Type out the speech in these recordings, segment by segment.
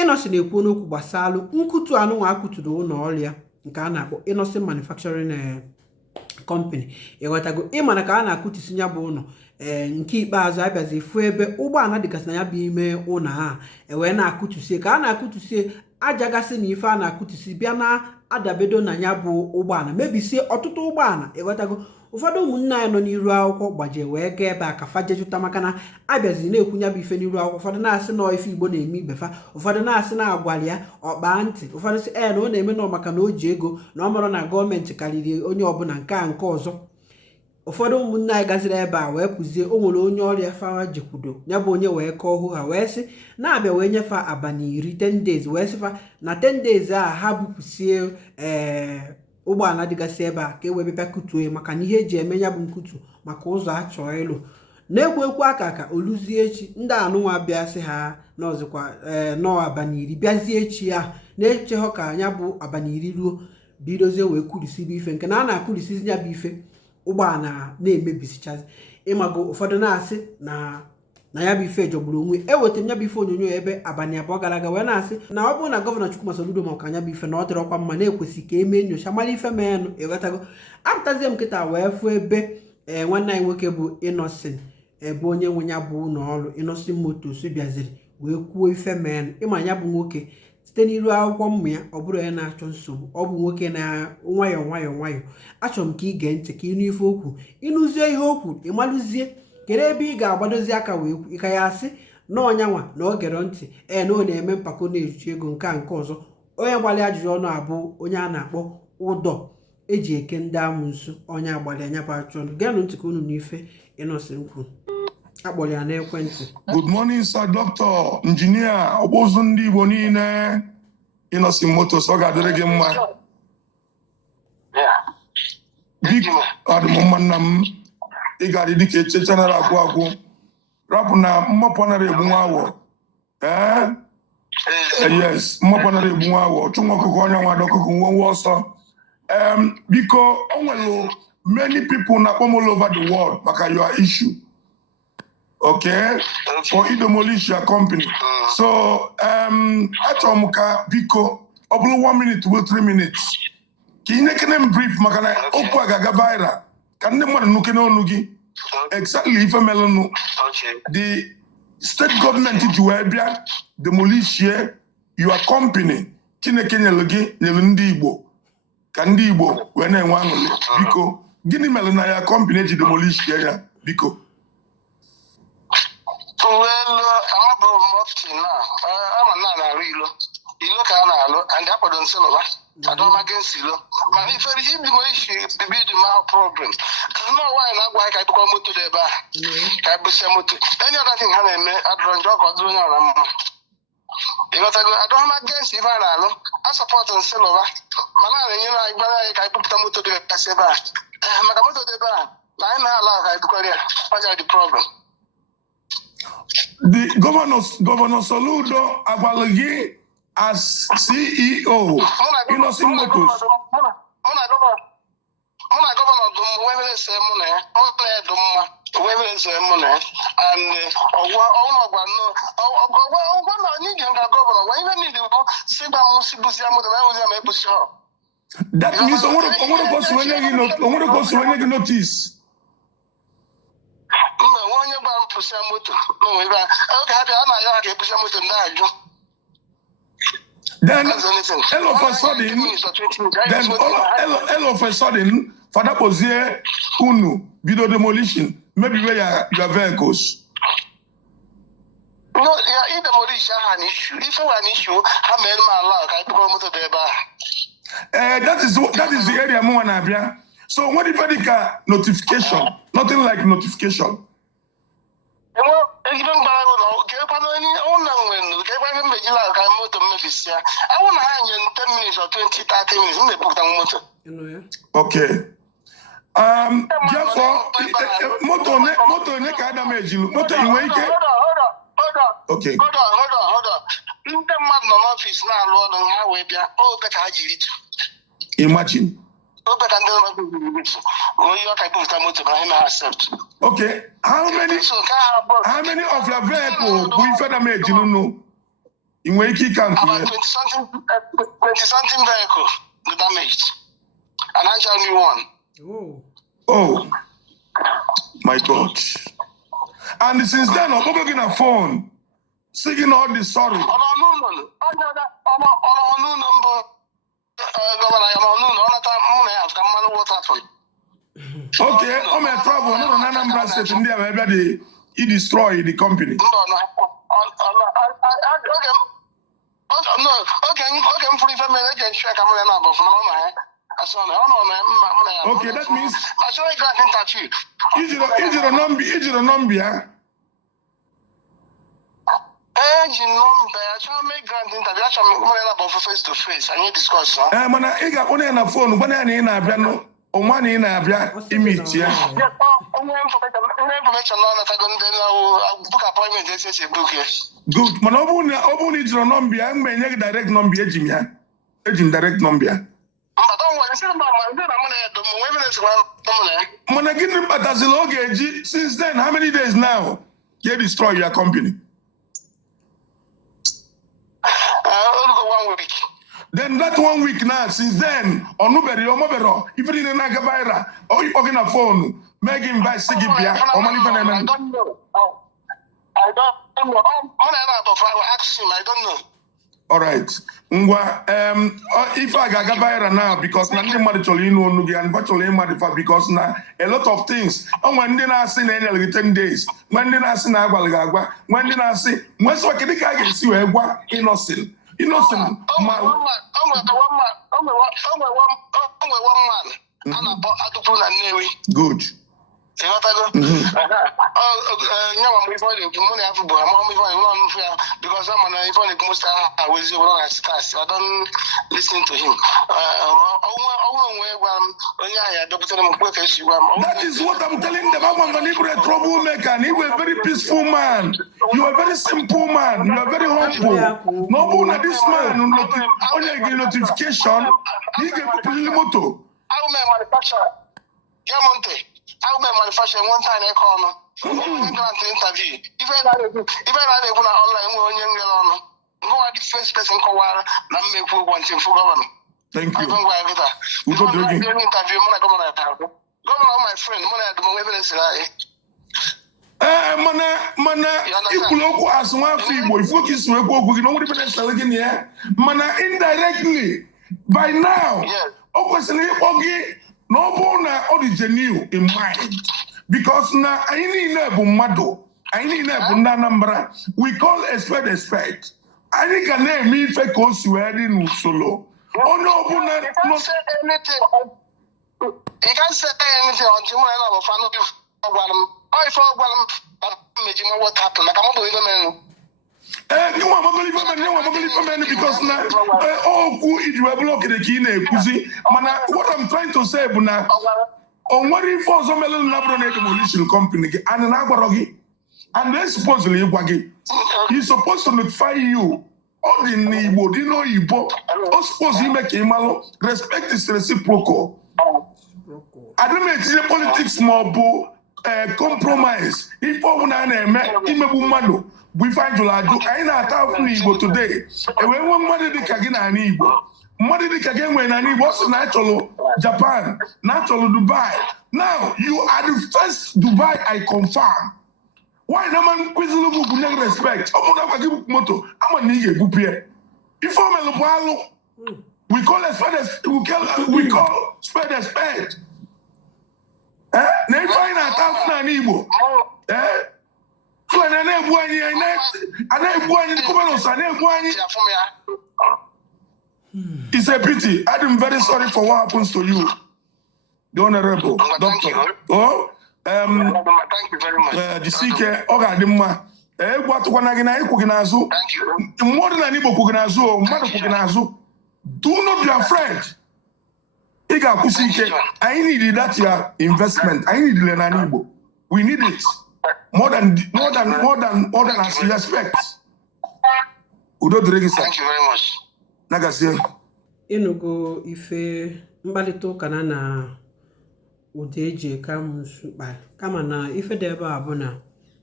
Innoson na-ekwu n'okwu gbasalụ nkutu anụnwa akụturu ụlọ ọrụ ya nke a na-akpọ Innoson Manufacturing Company. Ịghọtago ịmana ka a na-akụtisi ya bụ ụlọ nke ikpeazụ abịazi fụ ebe ụgbọala dịgasị na ya bụ ime ụlọ ha ewee na-akụtusie ka a na-akụtusie aja gasị na ife a na-akụtisi bịa na-adabedo na ya bụ ụgbọala mebisie ọtụtụ ụgbọala. Ịghọtago ụfọdụ ụmụnne anyị nọ n'iru akwụkwọ gbaje wee gaa ebe a ka fa jejuta maka na abịazi na-ekwunye bụ ife n'iru akwụkwọ. Ụfọdụ na-asị na ife Igbo na-eme ibefa, ụfọdụ na-asị na agwali ya ọkpa ntị, ụfọdụ sị na ọ na-eme nọ maka na o ji ego na ọ mara na gọọmenti karịrị onye ọbụla nke a nke ọzọ. Ụfọdụ ụmụnne anyị gaziri ebe a wee pụzie o nwere onye ọrịa fa jekwudo ya bụ onye wee kọọ hụ ha wee sị na-abịa wee nyefe abalị 10 days wee sịfa na 10 days a ha bupụsie ụgbọala dịgasị ebe a ka e wee bịa kutuo maka na ihe eji eme ya bụ nkutu maka ụzọ a chọọ ịlụ na-ekwu aka oluzie echi ndị anụnwa bịa sị ha n'ọzịkwa nọọ abalị 10 bịazie echi ya na-echeghọ ka ya bụ abalị 10 ruo bidozie wee kurisibe ife nke na a na-akurisizi ya bụ ife ụgbọala na-emebisichazi. Ịmago ụfọdụ na-asị na ya bụ ife jọgburu onwe eweta m ya bụ ife onyonyo ebe abalị 2 gara aga wee na-asị na ọ bụrụ na gọvanọ Chukwuma Soludo maka ya bụ ife na ọ dịrọkwa mma na-ekwesị ka emee nyocha mara ife meenụ. Ịghọtago apụtazie m nkịta wee fụ ebe nwanne anyị nwoke bụ Innoson ebe onye nwe ya bụ ụlọ ọrụ Innoson Motors bịaziri wee kwuo ife meenụ. Ịma ya bụ nwoke site n'iru akwụkwọ mmụ ya ọ bụrụ ya na-achọ nsogbu, ọ bụ nwoke na nwayọọ. Achọrọ m ka ị gee ntị ka ịnụ ife okwu, ịnụzie ihe okwu ịmalụzie kere ebe ị ga-agbadozi aka wee kwu ka ya asị na ọnyanwa na ọ gere ntị na ọ na-eme mpako na-ejuchi ego nke a nke ọzọ. Onye gbalị ajụjụ ọnụ abụ onye a na-akpọ ụdọ eji eke ndị amụnsu onye agbalị anya bụ ajụjụ ọnụ. Geenụ ntị ka unu n'ife Innoson kwu akpọrọ ya n'ekwentị. Good morning, sir, Doctor, Engineer, ọgbọzụ ndị Igbo niile. Innoson Motors, ọ ga-adịrị gị mma. Biko, adị m mma nna m. Ị ga-adị dịka eche chanara agwụ rapụ na mmapụ anaghị egbu nwa awọ. Yes, mmapụ anaghị egbu nwa awọ. Chụ nwa ọkụkọ onye nwa ọkụkọ nwe ọsọ. Biko, o nwere many people na-akpọ m all over the world maka your issue. Okay, for demolition your company. So, achọrọ m ka biko ọ bụrụ 1 minute to 3 minutes. Ka ị na-ekene m brief maka na okwu a ga-aga viral. Ka ndị mmadụ nuke n'ọnụ gị exactly ife melụnụ the state government ji wee bịa demolition your company. Chineke nyelu gị nyelu ndị Igbo ka ndị Igbo wee na-enwe aṅụrị. Biko gịnị melụ na ya company ji demolition ya biko? Amabụ m ọfịs na ama na-arụ ilo ka a na-alụ and akwado nsịlụba adọmagensi ilo mana ifere ihe ibi nwere isi bibi ma problem nọ nwaanyị na-agwa anyị ka ịbụkwa moto dị ebe a ka ịbụsịa moto any other thing ha na-eme adọrọ njọ ka ọ dịrị onye ọra mma. Ịghọtago adọmagensi ife a na-alụ a sọpọtụ nsịlụba mana a na-enyere anyị gbara anyị ka ịbụpụta moto dị kasị ebe a maka moto dị ebe a na anyị na-ala ka ịbụkwara ya paja the problem. The Governor Soludo Agbalagi as CEO Innoson Motors. Muna governor dum webele se mu na o play dum ma webele se mu na and ogwa no ni genga governor we even need to siba mu sibusia mu da we ma ebusi ho. That means I want to go to notice. Onye gba mpụsịa moto n'onwe ebe a oge ha bịa a na-ayọ ka ebusia moto ndị ajụ. Then all of a sudden Father Bozie Unu video demolition maybe where your vehicles. No, yeah, in demolition an issue. If an issue, how many man like I put moto there. That is the area more Abia. So what if I get notification? Nothing like notification. Even by I want to hang in 10 minutes or 20, 30 minutes. May put on motor. Okay. Therefore, motor ne ka damage you. Motor you wake. Hold on. Okay. Hold on. In the man no office now, Lord, on how we be. Oh, better I did it. Imagine. Okay. How many of your vehicles we fed damage? You know, In where you can't about 20 something vehicle the damaged. An actual new one. Oh my God. And since then, I'm getting a phone, singing all the sorry. Okay, I'm a travel, I'm not an Anambra State in there, maybe he destroy the company. Okay, that means Ejiro number, I try to make grand interview. I try to make about face to face. I need discuss. Mana ega only on the phone, when I need na abia no, o mani na abia imit ya. Information now that I go book appointment. They say book here. Good. Mana obu ni ejiro number, I may direct number ejim ya. Ejim direct number. Mana gini bataziloge since then, how many days now? You destroy your company. 1 week. Then that 1 week now, since then, onuberi omobero, even in a nagabaira, or you talking a phone, making by Sigibia, or money for them. I don't know. I don't know. I don't know. All right. If I got now, because nothing mandatory no nugi and virtually modified because now a lot of things. And when they are saying any 10 days, when they are saying Agua, when they are saying, when so can I see where Innoson. Innoson. One man. Good. Because I'm I don't listen to him. That is what I'm telling them. I'm a troublemaker. And you are a very peaceful man. You are a very simple man. You are very humble. No one this man only notification. He gave a little motto. I'll manufacture one time I call interview. If I had online, go at the first person call make one thing for government. Thank you. We go to interview. My friend, mana ikuloku aswa Igbo if you kiswe go you know what the sell again here mana indirectly by now obviously ogi no bona all the genuine in mind because na any nebu mado any nebu Anambra we call expect any can name me fe ko suwedi no solo oh no bona no say anything he can't say anything until I have a fan of oh, if I what happened, like I'm not going to because now, who is you block the key? What I'm trying to say, Buna, on what if for some demolition company and an Agwarogi, and then supposedly Wagi, he's supposed to notify you. All the Igbo, you know Igbo, or suppose he make him respect is reciprocal. I don't make the politics more. Compromise. If we find you like I know Igbo today. And when one money the Kagina and Igbo, money the Kagan when I need what's natural Japan, natural Dubai. Now you are the first Dubai I confirm. Why no man quizzle respect? I'm gonna give motto. I'm a nigga good here. If I'm we call a spade we call spade a spade. Na ife anyị na-ata na n'Igbo so na-egbu anyị na-egbu anyị gọvanọs na-egbu anyị. It's a pity. I'm very sorry for what happens to you, the honorable doctor. Thank you very much. Jisike ọ ga-adị mma egwu atụkwana gị na ịkwụ gị n'azụ mmadụ na Igbo kwụ gị n'azụ mmadụ kwụ gị n'azụ. Do not be afraid. I need that your investment. I need Igbo. We need it more than as you expect. Thank you very much. Nagazie. Inugo ife mbalito kana na udeje kamusu ba kama na ife deba abuna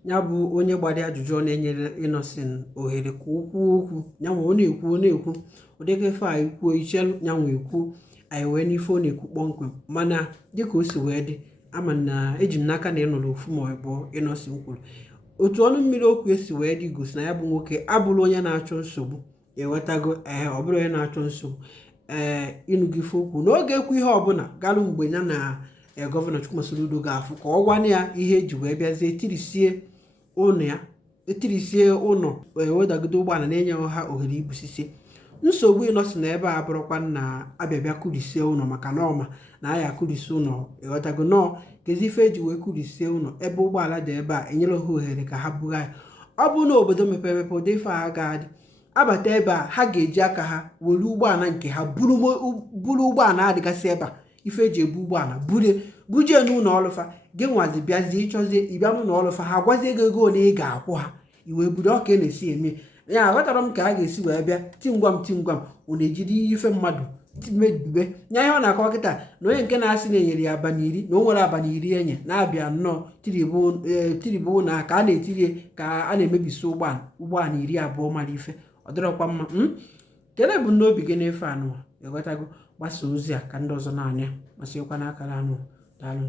ya bụ onye gbara ajụjụ ọ na-enyere Innoson ohere ka okwu nyanwa ọ na-ekwu ụdịka ife a ikwuo ichelu nyanwa ekwu anyị wee n'ife ọ na-ekwu kpọmkwem mana dịka o si wee dị ama na eji m n'aka na ị nụrụ ofu ma ọ bụ Innoson kwuru otu ọnụ mmiri okwu esi wee dị gosi na ya bụ nwoke abụrụ onye na-achọ nsogbu ewetago ọ bụrụ onye na-achọ nsogbu ịnụgo ife okwu n'oge ekwu ihe ọbụla galụ mgbe ya na gọvanọ Chukwuma Soludo ga-afụ ka ọ gwana ya ihe eji wee bịazie etirisie ụlọ wedagide ụgbọala na-enye ha ohere ibusisi nsogbu Innoson na ebe a bụrụkwa na abịa kurisie ụlọ maka na ọma na aya kurisi ụlọ ịghọtago nọọ kezi ife eji wee kurisie ụlọ ebe ụgbọala dị ebe a enyere ha ohere ka ha buga ya ọ bụ na obodo mepere emepe ụdị ife a ga-adị abata ebe a ha ga-eji aka ha were ụgbọala nke ha buru ụgbọala adịgasị ebe a ife eji ebu ụgbọala bujie n'ụlọ ọlụfa gị nwazi bịazie ịchọzie ịbịa n'ụlọ ọlụfa ha gwazie ego ole ị ga-akwụ ha iwee budo ọka ị na-esi eme ya aghọtara m ka a ga-esi wee bịa tingwam ụ na-ejiri ife mmadụ mebibe nya ihe ọ na-akọ kịta na onye nke na-asị na-enyere ya abalị 10 na o nwere abalị 10 enye na-abịa nnọọ tiribu na ka a na-etirie ka a na-emebisi ụgbọala 20 mara ife ọ dịrọkwa mma kedu bụ n'obi gị n'efe anụ ịghọtago gbasa ozi a ka ndị ọzọ na-anya masịkwa n'akara anụ daalụ